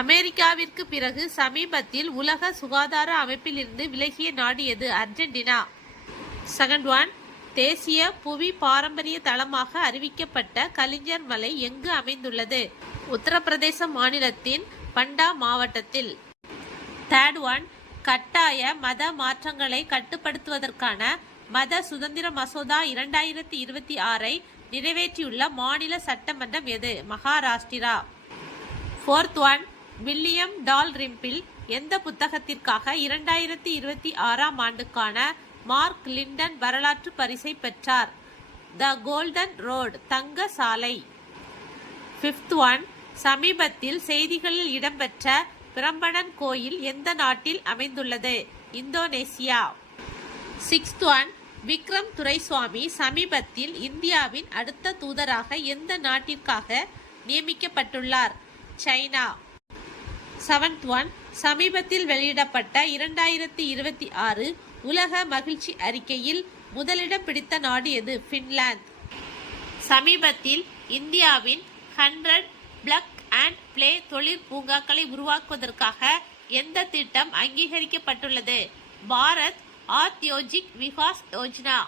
அமெரிக்காவிற்கு பிறகு சமீபத்தில் உலக சுகாதார அமைப்பிலிருந்து விலகிய நாடு எது? அர்ஜென்டினா. செகண்ட் ஒன், தேசிய புவி பாரம்பரிய தளமாக அறிவிக்கப்பட்ட கலிஞ்சர் மலை எங்கு அமைந்துள்ளது? உத்தரப்பிரதேச மாநிலத்தின் பண்டா மாவட்டத்தில். தேர்ட் ஒன், கட்டாய மத மாற்றங்களை கட்டுப்படுத்துவதற்கான மத சுதந்திர மசோதா 2026 நிறைவேற்றியுள்ள மாநில சட்டமன்றம் எது? மகாராஷ்டிரா. ஃபோர்த் ஒன், வில்லியம் டால்ரிம்பிள் எந்த புத்தகத்திற்காக 2026 ஆண்டுக்கான மார்க் லிண்டன் வரலாற்று பரிசை பெற்றார்? த கோல்டன் ரோடு தங்க சாலை. ஃபிஃப்த் ஒன், சமீபத்தில் செய்திகளில் இடம்பெற்ற பிரம்படன் கோயில் எந்த நாட்டில் அமைந்துள்ளது? Indonesia. Sixth one, Vikram Duraiswamy சமீபத்தில் இந்தியாவின் அடுத்த தூதராக எந்த நாட்டிற்காக நியமிக்கப்பட்டுள்ளார்? சைனா. செவன்த் ஒன், சமீபத்தில் வெளியிடப்பட்ட 2026 உலக மகிழ்ச்சி அறிக்கையில் முதலிடம் பிடித்த நாடு எது? பின்லாந்து. சமீபத்தில் இந்தியாவின் 100 பிளக் அண்ட் பிளே தொழில் பூங்காக்களை உருவாக்குவதற்காக எந்த திட்டம் அங்கீகரிக்கப்பட்டுள்ளது? பாரத் ஆத்யோஜிக் விகாஸ் யோஜனா.